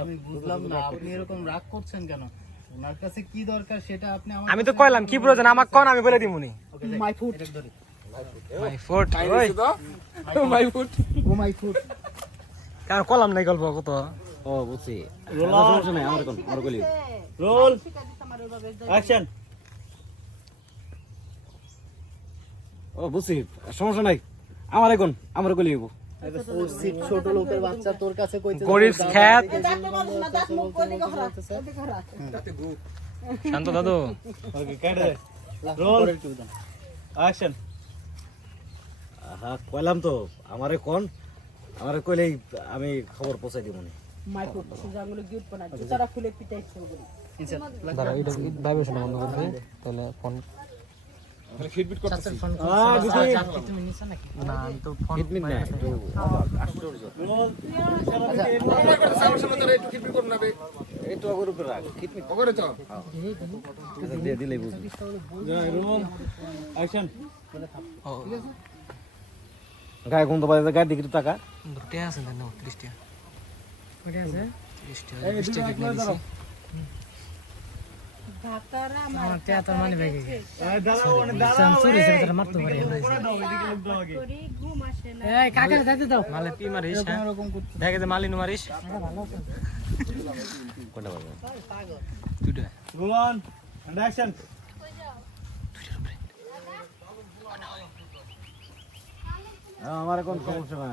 আমি বুঝলাম না আপনি এরকম রাগ করছেন কেন? ওনার কাছে কি দরকার সেটা আপনি আমি তো কইলাম কি প্রয়োজন? আমাকে কোন আমি বলে দিমুনি মাই ফুড মাই ফুট ওই। My foot oh my food কার কলাম নাই গল্প কত? ও বুঝছি। সমস্যা নাই আমার কোন আমার কলি রোল অ্যাকশন ও বুঝছি। সমস্যা নাই। আমার এখন আমার কলি হইব ছোট লোকের বাচ্চা তোর কাছে কইতে গরিব খ্যাত। শান্ত দাদু। ওকে কেটে রোল অ্যাকশন হ্যাঁ কইলাম তো আমারে কোন? আমারে কইলেই আমি খবর পৌঁছাই দিব না দাঁড়া এটা ভাইব্রেশন বন্ধ তাহলে ফোন একটু রোল একটু আগর উপরে রাখ। হিটমিট আচ্ছা, দিলেই বুঝবি। রোল অ্যাকশন গায়ে গন্ধ বাজে গায়ে দিকে টাকা দুটো আছে না 30 টাকা আছে? 30 টাকা মালিনু মারিস। কোনটা বাজে দুটো রোল অন এন্ড অ্যাকশন আমার এখন সমস্যা নাই